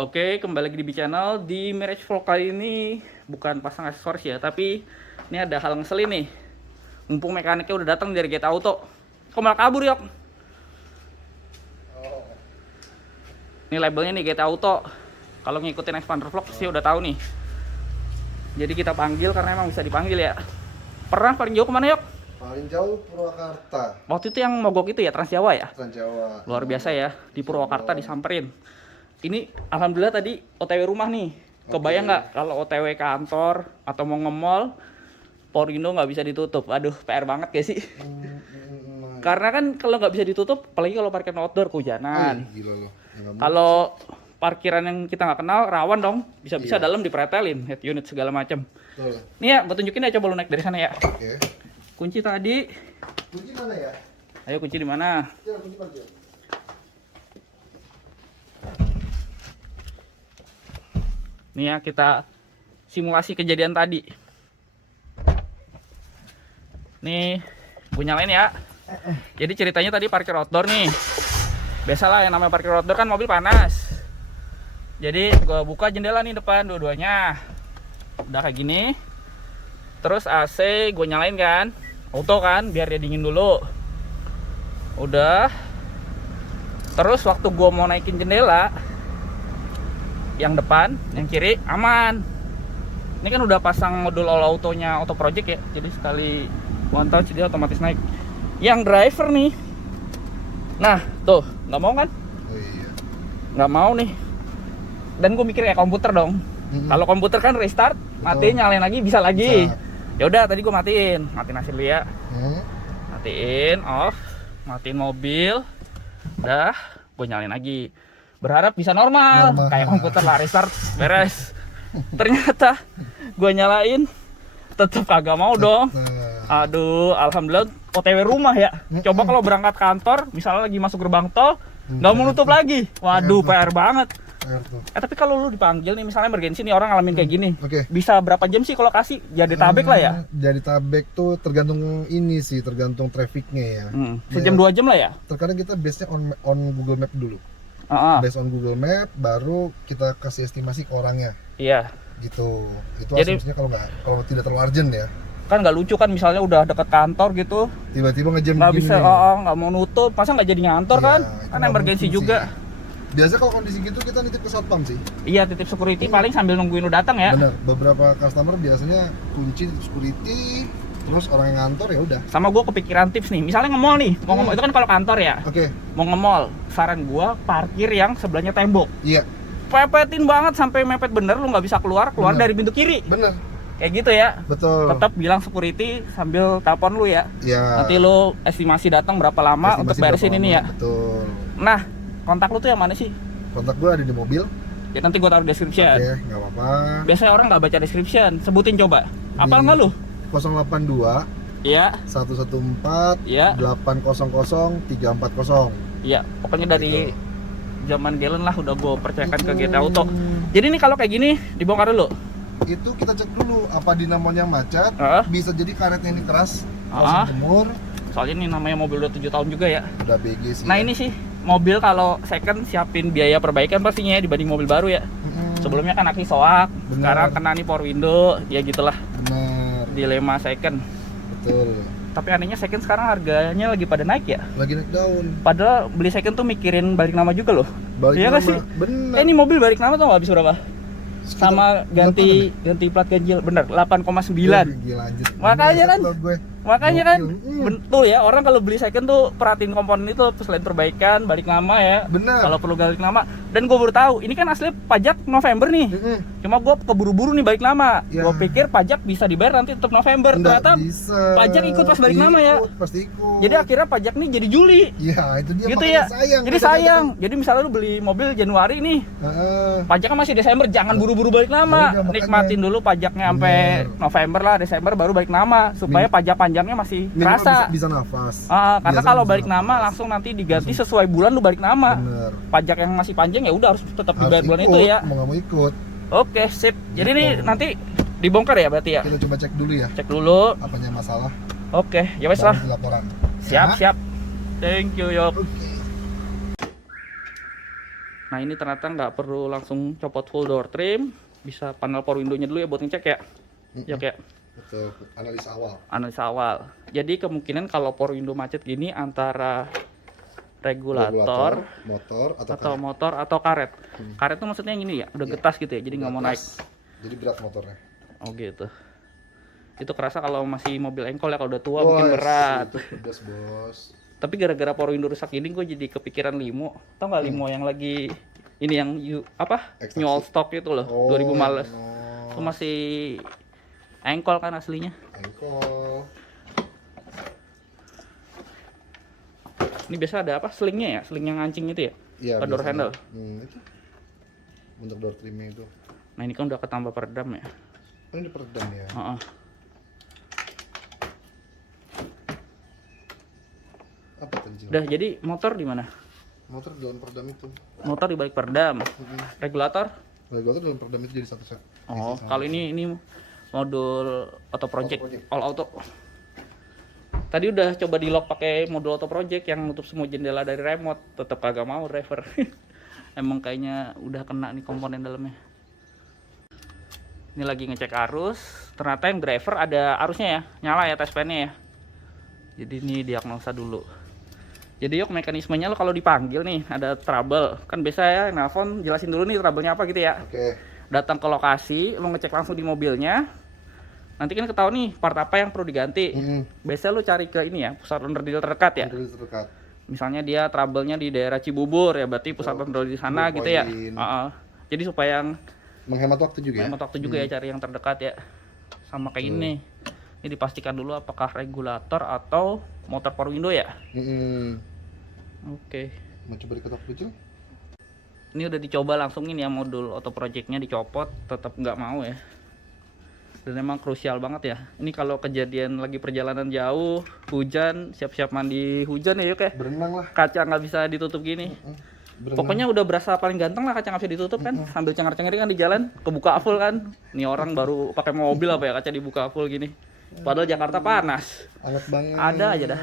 Oke, kembali lagi di channel. Di Mirage Vlog kali ini bukan pasang aksesoris ya, tapi ini ada hal ngeselin nih. Mumpung mekaniknya udah datang dari GTA Auto. Kok malah kabur, Yok? Ini labelnya nih GTA Auto. Kalau ngikutin Expander Vlog sih udah tahu nih. Jadi kita panggil karena emang bisa dipanggil ya. Pernah paling jauh kemana, Yok? Paling jauh Purwakarta. Waktu itu yang mogok itu ya, Trans Jawa ya? Trans Jawa. Luar biasa ya, di Purwakarta disamperin. Ini alhamdulillah tadi OTW rumah nih. Kebayang nggak kalau OTW kantor atau mau nge-mall, Porindo nggak bisa ditutup. Aduh, PR banget gak sih? Karena kan kalau nggak bisa ditutup, apalagi kalau parkir outdoor kehujanan. Gila loh. Kalau parkiran yang kita nggak kenal, rawan dong. Bisa-bisa Iya. dalam dipretelin, head unit segala macam. Betul. Nih ya, gue tunjukin ya, coba lu naik dari sana ya. Oke. Kunci tadi. Kunci mana ya? Ayo kunci di mana? Coba kunci parkir. Nih ya, kita simulasi kejadian tadi. Nih, gue nyalain ya. Jadi ceritanya tadi parkir outdoor nih. Biasalah yang namanya parkir outdoor kan mobil panas. Jadi gue buka jendela nih depan dua-duanya. Udah kayak gini. Terus AC gue nyalain kan. Auto kan, biar dia dingin dulu. Udah. Terus waktu gue mau naikin jendela, yang depan, yang kiri aman. Ini kan udah pasang modul all autonya Auto Project ya. Jadi sekali one touch dia otomatis naik. Yang driver nih, nah tuh nggak mau kan? Oh iya. Nggak mau nih. Dan gue mikir kayak komputer dong. Kalau komputer kan restart, matiin nyalain lagi bisa lagi. Ya udah tadi gue matiin hasil ya. Matiin off, matiin mobil. Udah, gue nyalain lagi. Berharap bisa normal. Kayak komputer lah, restart, beres. Ternyata gue nyalain, tetep kagak mau dong. Aduh, alhamdulillah OTW rumah ya. Coba kalau berangkat kantor, misalnya lagi masuk gerbang tol, nggak mau nutup lagi. Waduh, PR banget. Tapi kalau lu dipanggil nih, misalnya emergensi nih orang ngalamin kayak gini, bisa berapa jam sih kalau kasih? Jadetabek lah ya? Jadetabek tuh tergantung ini sih, tergantung trafficnya ya. Sejam 2 jam lah ya? Terkadang kita base-nya on Google Map dulu. Based on Google Map, baru kita kasih estimasi ke orangnya. Iya. Gitu. Itu Jadi, asumsinya kalau tidak terlalu urgent ya. Kan nggak lucu kan misalnya udah deket kantor gitu, Tiba-tiba ngejam nggak gini bisa, nih. nggak mau nutup, masa nggak jadi ngantor Iya, kan? itu Kan nggak emergensi mungkin juga. sih. Biasa kalau kondisi gitu kita nitip ke satpam sih. Iya, titip security paling sambil nungguin lu datang ya. Bener, beberapa customer biasanya kunci titip security, terus orang yang ngantor ya udah. Sama gue kepikiran tips nih, misalnya nge-mall nih, mau nge-mall itu kan kalau kantor ya. Oke. Mau nge-mall, saran gue parkir yang sebelahnya tembok. Iya. Pepetin banget sampai mepet bener, lu nggak bisa keluar Bener. dari pintu kiri. Bener. Kayak gitu ya. Betul. Tetap bilang security sambil telepon lu ya. Ya. Nanti lu estimasi datang berapa lama untuk beresin ini ya. Betul. Nah, kontak lu tuh yang mana sih? Kontak gue ada di mobil. Ya nanti gua taruh description. Oke, nggak apa-apa. Biasanya orang nggak baca description, sebutin coba. Apal nggak lu? 082 Iya. 114 Iya. 800 340. Iya, pokoknya dari zaman Galen lah udah gue percayakan ke GTA Auto. Jadi nih kalau kayak gini dibongkar dulu. Itu kita cek dulu apa dinamonya macet. Bisa jadi karetnya ini keras, kosong jemur. Soalnya ini namanya mobil udah 7 tahun juga ya. Udah BG sih. Nah ini sih mobil kalau second siapin biaya perbaikan pastinya ya dibanding mobil baru ya. Sebelumnya kan aki soak, sekarang kena nih power window, ya gitulah. Bener. Dilema second. Betul. Tapi anehnya second sekarang harganya lagi pada naik ya. Lagi naik daun. Padahal beli second tuh mikirin balik nama juga loh. Balik Iya nama. nggak sih? Bener. Ini mobil balik nama tuh nggak habis berapa? Sekitar Sama ganti plat ganjil, bener 8,9. Gila anjir. Makanya kan, makanya kan Gokil. betul ya, orang kalau beli second tuh perhatiin komponen itu selain perbaikan, balik nama ya. Bener. Kalau perlu balik nama. Dan gue baru tahu, ini kan asli pajak November nih. Cuma gue keburu-buru nih balik nama. Ya. Gue pikir pajak bisa dibayar nanti tetap November. Ternyata bisa. pajak ikut pas balik nama ya. Pasti ikut. Jadi akhirnya pajak nih jadi Juli. Iya, itu dia Gitu makanya ya. sayang. Jadi sayang. Jadi misalnya lu beli mobil Januari nih, pajaknya masih Desember, jangan buru-buru balik nama. Udah, makanya. Nikmatin dulu pajaknya sampai November lah, Desember baru balik nama supaya pajak panjangnya masih Minimal terasa. bisa nafas. Karena Biasanya kalau bisa balik nama nafas. langsung nanti diganti sesuai bulan lu balik nama. Bener. Pajak yang masih panjang ya udah harus tetap Harus dibayar bulan ikut, itu ya. Mau nggak mau ikut. Oke, sip. Jadi ini nanti dibongkar ya berarti ya. Kita coba cek dulu ya. Cek dulu. Apanya masalah. Oke, ya wes lah. Baru laporan. Siap, Ya? siap. Thank you, Yop. Oke. Nah ini ternyata nggak perlu langsung copot full door trim, bisa panel power window-nya dulu ya buat ngecek ya. Ya kayak betul, analisa awal. Analisa awal. Jadi kemungkinan kalau power window macet gini antara regulator motor atau karet. Karet itu maksudnya yang ini ya, udah getas gitu ya, jadi nggak mau naik. Jadi berat motornya. Oh gitu. Itu kerasa kalau masih mobil engkol ya, kalau udah tua mungkin berat. Itu pedas, Bos. Tapi gara-gara power window rusak ini gue jadi kepikiran limo. Tau nggak limo yang lagi ini yang new old stock itu loh, 2000 males. Itu masih engkol kan aslinya. Engkol. Ini biasa ada apa? Slingnya ya? Sling yang ngancing itu ya? Iya. Door handle. Itu. Untuk door trimnya itu. Nah ini kan udah ketambah peredam ya. Ini diperedam ya. Apa tadi? Udah, jadi motor di mana? Motor di dalam peredam itu. Motor di balik peredam. Regulator? Regulator dalam peredam itu jadi satu set. Oh, kalau ini modul auto project, all auto. Tadi udah coba di lock pakai modul auto project yang nutup semua jendela dari remote, tetap kagak mau driver. Emang kayaknya udah kena nih komponen dalamnya. Ini lagi ngecek arus, ternyata yang driver ada arusnya ya, nyala ya tes pennya ya. Jadi ini diagnosa dulu. Jadi yuk mekanismenya lo kalau dipanggil nih ada trouble, kan biasa ya nelpon jelasin dulu nih trouble-nya apa gitu ya. Oke. Datang ke lokasi, lo ngecek langsung di mobilnya. Nanti kan ketahuan nih part apa yang perlu diganti. Biasanya lo cari ke ini ya, pusat onder deal terdekat ya. Terdekat. Misalnya dia trouble-nya di daerah Cibubur ya, berarti pusat onder di sana gitu ya. Jadi supaya yang menghemat waktu juga menghemat waktu juga ya, cari yang terdekat ya. Sama kayak ini. Ini dipastikan dulu apakah regulator atau motor power window ya. Oke. Mau coba diketok dulu? Ini udah dicoba langsungin ya, modul auto projectnya dicopot, tetap nggak mau ya. Dan emang krusial banget ya. Ini kalau kejadian lagi perjalanan jauh, hujan, siap-siap mandi hujan ya yuk ya. Berenang lah. Kaca nggak bisa ditutup gini. Pokoknya udah berasa paling ganteng lah, kaca nggak bisa ditutup kan. Sambil cengar-cengir kan di jalan, kebuka full kan. Nih orang baru pakai mobil apa ya, kaca dibuka full gini. Padahal Jakarta panas. Anget banget. Ada aja dah.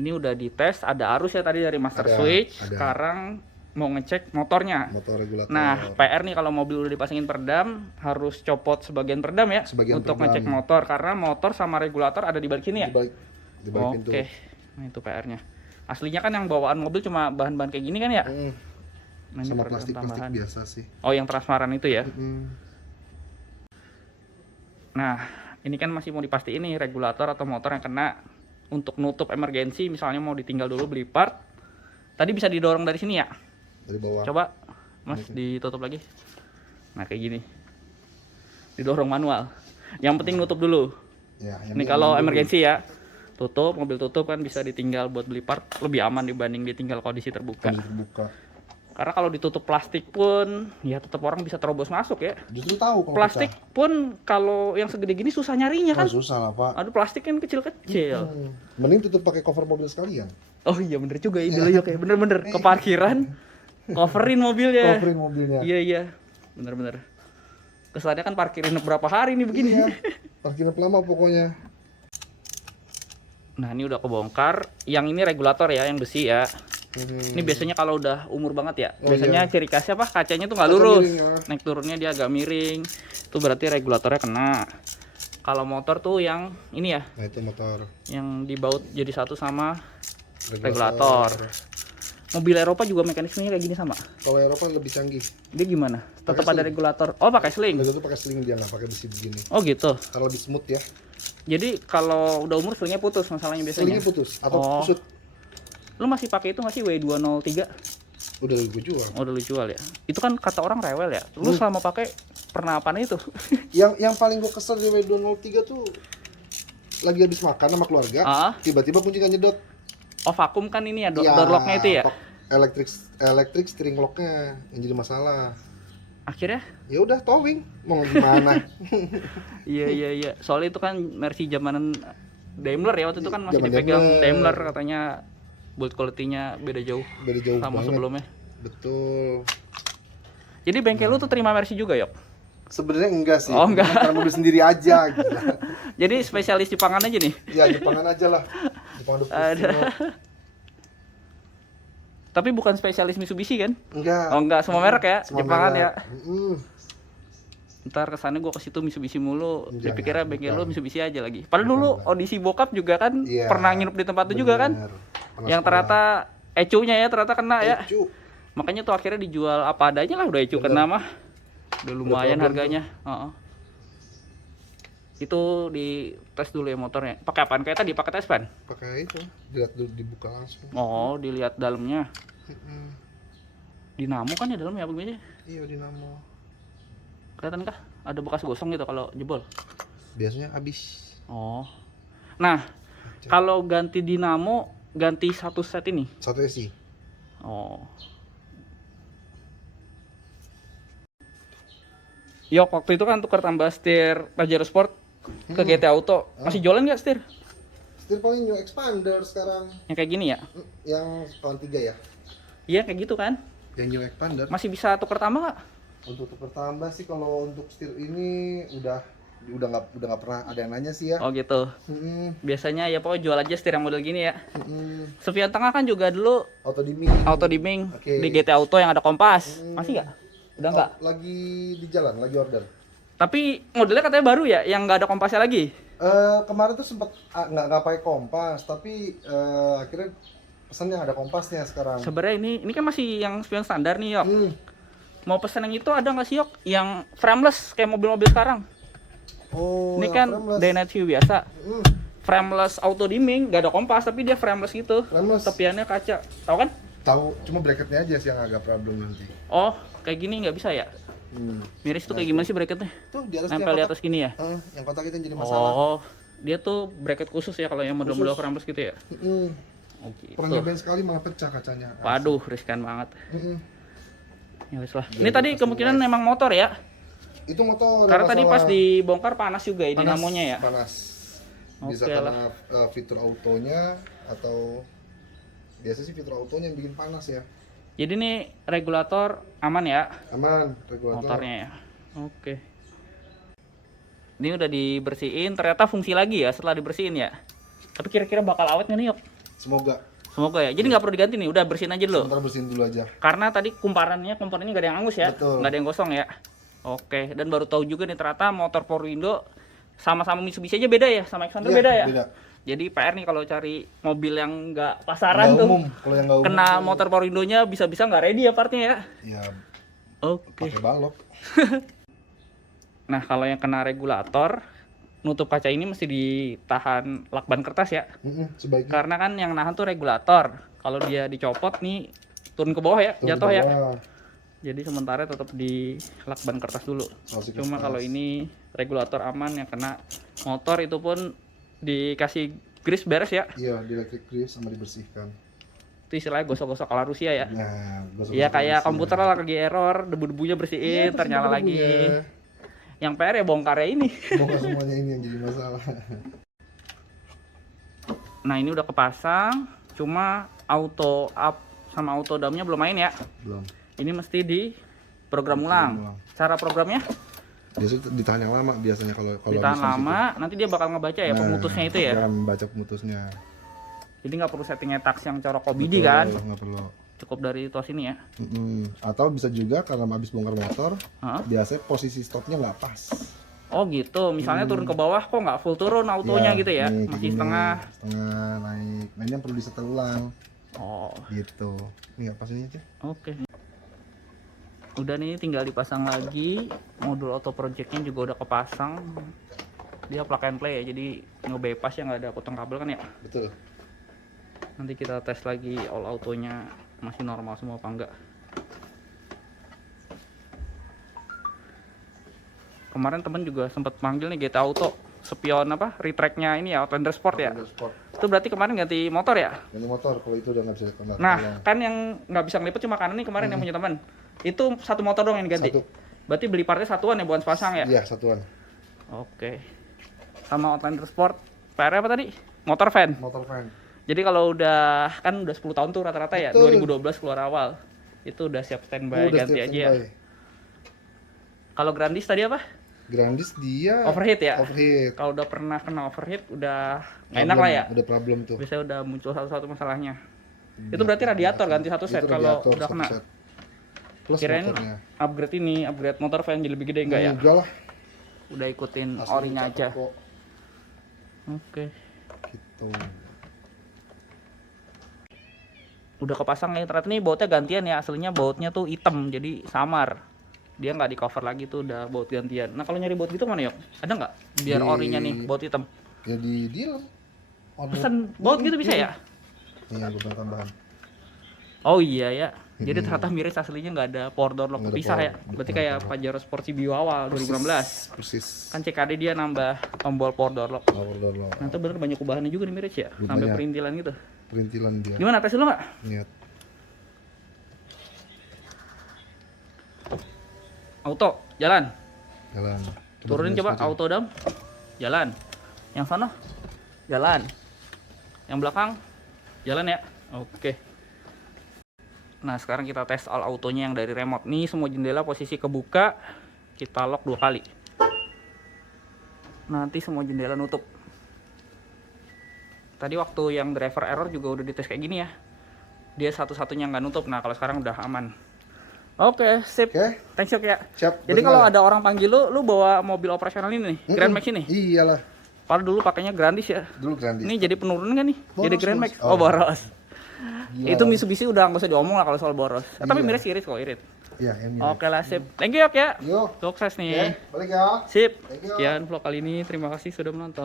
Ini udah dites, ada arus ya tadi dari master switch. Sekarang mau ngecek motornya. Motor regulator. Nah, PR nih kalau mobil udah dipasangin peredam, harus copot sebagian peredam ya. Untuk ngecek motor, karena motor sama regulator ada di balik sini ya. Di balik pintu. Oke. Nah, itu PR-nya. Aslinya kan yang bawaan mobil cuma bahan-bahan kayak gini kan ya. Nah, sama plastik-plastik biasa sih. Oh, yang transparan itu ya. Nah, ini kan masih mau dipastiin nih regulator atau motor yang kena. Untuk nutup emergensi, misalnya mau ditinggal dulu beli part. Tadi bisa didorong dari sini ya? Dari bawah. Coba, Mas, ditutup lagi. Nah, kayak gini. Didorong manual. Yang penting nutup dulu. Ya, ini kalau emergensi ya. Tutup, mobil tutup kan bisa ditinggal buat beli part. Lebih aman dibanding ditinggal kondisi terbuka. Karena kalau ditutup plastik pun, ya tetap orang bisa terobos masuk ya. Justru tahu kalau plastik pun kalau yang segede gini susah nyarinya kan. Susah lah Pak. Aduh, plastik kan kecil-kecil. Mending tutup pakai cover mobil sekalian. Oh iya bener juga ini loh kayak bener-bener ke parkiran, coverin mobilnya. Iya bener-bener. Kesannya kan parkirin berapa hari nih begini. Iya, parkirin lama pokoknya. Nah ini udah kebongkar. Yang ini regulator ya, yang besi ya. Ini biasanya kalau udah umur banget ya, biasanya ciri khasnya apa? Kacanya tuh nggak lurus, naik turunnya dia agak miring. Itu berarti regulatornya kena. Kalau motor tuh yang ini ya, nah itu motor yang dibaut jadi satu sama regulator. Mobil Eropa juga mekanismenya kayak gini sama. Kalau Eropa lebih canggih. Dia gimana? Tetap ada regulator. Oh pakai sling. Itu pakai sling, dia nggak pakai besi begini. Oh gitu. Karena lebih smooth ya. Jadi kalau udah umur slingnya putus masalahnya biasanya. Slingnya putus atau kusut. Lu masih pakai itu nggak sih W203? Udah gue jual. Oh, udah lu jual ya. Itu kan kata orang rewel ya. Lu selama pakai pernah apaan itu? yang paling gue kesel di W203 tuh lagi habis makan sama keluarga, tiba-tiba kunci nggak nyedot. Oh, vakum kan ini ya, door lock-nya itu ya? Elektrik steering lock-nya yang jadi masalah. Akhirnya? Ya udah towing, mau gimana? Iya. Soalnya itu kan Mercy zamanan Daimler ya, waktu itu kan masih dipegang Daimler katanya. Build quality-nya beda jauh sama banget sebelumnya. Betul. Jadi bengkel lu tuh terima Mercy juga, Yok? Sebenarnya enggak sih. Oh, enggak. Karena mobil sendiri aja gitu. Jadi spesialis Jepangan aja nih? Ya, Jepangan aja lah. Jepang ada. Tapi bukan spesialis Mitsubishi kan? Enggak. Oh enggak, semua merek ya? Semua Jepangan merek. ya? Ntar kesana gue ke situ Mitsubishi mulu. Jangan, Dipikirnya bengkel lu bukan. Mitsubishi aja lagi. Padahal dulu audisi bokap juga kan Iya, pernah nginep di tempat itu juga kan? Pernah Yang ternyata ecunya ya ternyata kena ya. Ecu. Makanya tuh akhirnya dijual apa adanya lah, udah ecu kena mah. Udah lumayan problem harganya. Itu di tes dulu ya motornya. Pakai apaan? Kayak tadi pakai tes ban. Pakai itu, dilihat dulu, dibuka langsung. Oh, dilihat dalamnya. Dinamo kan ya dalamnya apa gimana? Iya, dinamo. Kelihatan kah? Ada bekas gosong gitu kalau jebol. Biasanya habis. Oh. Nah, kalau ganti dinamo, ganti satu set ini. Satu isi. Oh. Yok, waktu itu kan tukar tambah setir Pajero Sport ke GT Auto. Masih jualan nggak setir? Setir paling new expander sekarang. Yang kayak gini ya? Yang tahun 3 ya. Iya, kayak gitu kan. Yang new expander. Masih bisa tukar tambah nggak? Untuk tukar tambah sih kalau untuk setir ini udah nggak pernah ada yang nanya sih ya. Oh gitu. Biasanya ya pokoknya jual aja setir yang model gini ya. Spion tengah kan juga dulu auto dimming Oke. di GT Auto yang ada kompas. Masih nggak? Udah nggak? Lagi di jalan, lagi order. Tapi modelnya katanya baru ya, yang nggak ada kompasnya lagi. Kemarin tuh sempat nggak pakai kompas, tapi akhirnya pesan yang ada kompasnya sekarang. Sebenarnya ini kan masih yang spion standar nih, Yok. Mau pesan yang itu ada nggak sih, Yok? Yang frameless kayak mobil-mobil sekarang. Oh, Ini kan Daylight View biasa. Frameless auto dimming, nggak ada kompas tapi dia frameless gitu. Frameless. Tepiannya kaca. Tahu kan? Tahu, cuma bracketnya aja sih yang agak problem nanti. Oh, kayak gini nggak bisa ya? Miris tuh kayak gimana sih bracketnya? Tuh di atas Nempel di atas gini ya? yang kotak itu yang jadi masalah. Oh, dia tuh bracket khusus ya kalau yang model-model frameless gitu ya? Oh gitu. Kurang nyobain sekali malah pecah kacanya. Waduh, riskan banget. Ya wes lah. Ini tadi kemungkinan memang motor ya? Itu motor. Karena tadi pas dibongkar panas juga ya dinamonya ya? Panas. Bisa Oke karena fitur autonya atau biasa sih fitur autonya yang bikin panas ya. Jadi nih regulator aman ya? Aman, regulator. Motornya ya. Oke. Ini udah dibersihin, ternyata fungsi lagi ya setelah dibersihin ya. Tapi kira-kira bakal awet nggak nih, Yok? Semoga ya. Jadi nggak perlu diganti nih, udah bersihin aja dulu. sebentar bersihin dulu aja. Karena tadi komponennya nggak ada yang angus ya, Betul. nggak ada yang gosong ya. Oke, dan baru tahu juga nih ternyata motor Power Window sama-sama Mitsubishi aja beda ya, sama Xpander Iya, beda ya. beda. Jadi PR nih kalau cari mobil yang nggak pasaran Nggak tuh, umum. Kalau yang nggak umum kena tuh, motor Power Window-nya bisa-bisa nggak ready ya partnya ya. ya Oke. pakai balok. Nah kalau yang kena regulator, nutup kaca ini mesti ditahan lakban kertas ya. Sebaiknya Karena kan yang nahan tuh regulator. Kalau dia dicopot nih turun ke bawah ya, turun jatuh ke ya. bawah. Jadi sementara tetap di lakban kertas dulu. Masih Cuma kertas. kalau ini regulator aman, yang kena motor itu pun dikasih grease beres ya. Iya, di electric grease sama dibersihkan. Itu istilahnya gosok-gosok ala Rusia ya. Nah, Iya kayak komputer lah lagi error, debu-debunya Iya, bersihin, ternyala lagi. Yang PR ya bongkarnya ini. Bongkar semuanya ini yang jadi masalah. Nah ini udah kepasang, cuma auto up sama auto downnya belum main ya. Belum. Ini mesti di program ulang. Cara programnya Biasanya ditahan yang lama biasanya kalau ditahan habis lama, nanti dia bakal ngebaca ya pemutusnya itu ya. Jangan membaca pemutusnya. Jadi nggak perlu setting tax yang corok OBD kan. Nggak perlu. Cukup dari tos ini ya. Atau bisa juga karena habis bongkar motor, biasanya posisi stopnya nggak pas. Oh gitu, misalnya turun ke bawah kok nggak full turun autonya gitu ya, nih, masih gini, setengah naik. Nah ini yang perlu disetel ulang. Oh Gitu. Ini nggak pas ini aja. oke. Udah nih tinggal dipasang lagi, modul auto projectnya juga udah kepasang. Dia plug and play ya, jadi nge-bypass ya, nggak ada potong kabel kan ya. Betul. Nanti kita tes lagi all autonya masih normal semua apa enggak. Kemarin temen juga sempat panggil nih GT Auto spion apa retracknya ini ya, Outlander Sport ya. Sport. Itu berarti kemarin ganti motor ya. Ganti motor kalau itu udah nggak bisa dikembali. Nah kan yang nggak bisa ngelipet cuma kanan nih kemarin yang punya teman. Itu satu motor dong yang diganti. Satu. Berarti beli partnya satuan ya, bukan sepasang ya. Iya satuan. Oke. Sama Outlander Sport PR apa tadi? Motor van. Motor van. Jadi kalau udah kan udah 10 tahun tuh rata-rata ya. Betul. 2012 keluar awal. Itu udah siap standby, Udah ganti setiap aja ya. standby. Kalau Grandis tadi apa? Grandis dia Overheat ya? Overheat. Kalau udah pernah kena overheat udah nggak enak lah ya. Udah problem tuh. Biasanya udah muncul satu-satu masalahnya. Itu berarti radiator ganti satu set kalau radiator udah satu kena. set. Plus Kirain motornya. upgrade motor fan jadi lebih gede enggak ya? Enggak lah. Udah ikutin Asli orinya cakep aja. kok. Oke. Gitu. Udah kepasang ya, ternyata nih bautnya gantian ya, aslinya bautnya tuh hitam jadi samar, dia nggak di cover lagi tuh, udah baut gantian. Nah kalau nyari baut gitu mana yuk, ada nggak biar orinya nih baut hitam? Ya di dealer Pesan baut gitu bisa ya? Iya, gue tambahan. Oh iya ya, jadi ternyata miris, aslinya nggak ada power door lock, Nggak ada pisah ya, power berarti door kayak lock. Pajero Sport CBU awal 2016 Persis. kan CKD dia nambah tombol power door lock. Power door lock. Nah itu bener banyak ubahannya juga nih miris ya, sampai Banyak. perintilan gitu. Perintilan dia. Gimana tes dulu nggak? Niat. Auto, jalan. Jalan. Turunin coba auto dam. Jalan. Yang sana. Jalan. Yang belakang. Jalan ya. Oke. Nah, sekarang kita tes all autonya yang dari remote. Nih semua jendela posisi kebuka. Kita lock 2 kali. Nanti semua jendela nutup. Tadi waktu yang driver error juga udah dites kayak gini ya. Dia satu-satunya nggak nutup. Nah, kalau sekarang udah aman. Oke, sip. Oke. Thanks Yok ya. Siap. Jadi kalau ada orang panggil lu bawa mobil operasional ini nih, Grand Max ini. Iyalah. Padahal dulu pakainya Grandis ya. Dulu Grandis. Ini jadi penurun kan nih? Jadi Boros, Grand Max. Bos. Oh, boros. Gila. Itu Mitsubishi udah nggak usah diomong lah kalau soal boros. Tapi Iya. miris irit kok, irit. Iya, yang ini. Oke lah, sip. Thank you Yok ya. Yo. Sukses Oke, nih. balik ya. Sip. Thank you. Sekian vlog kali ini. Terima kasih sudah menonton.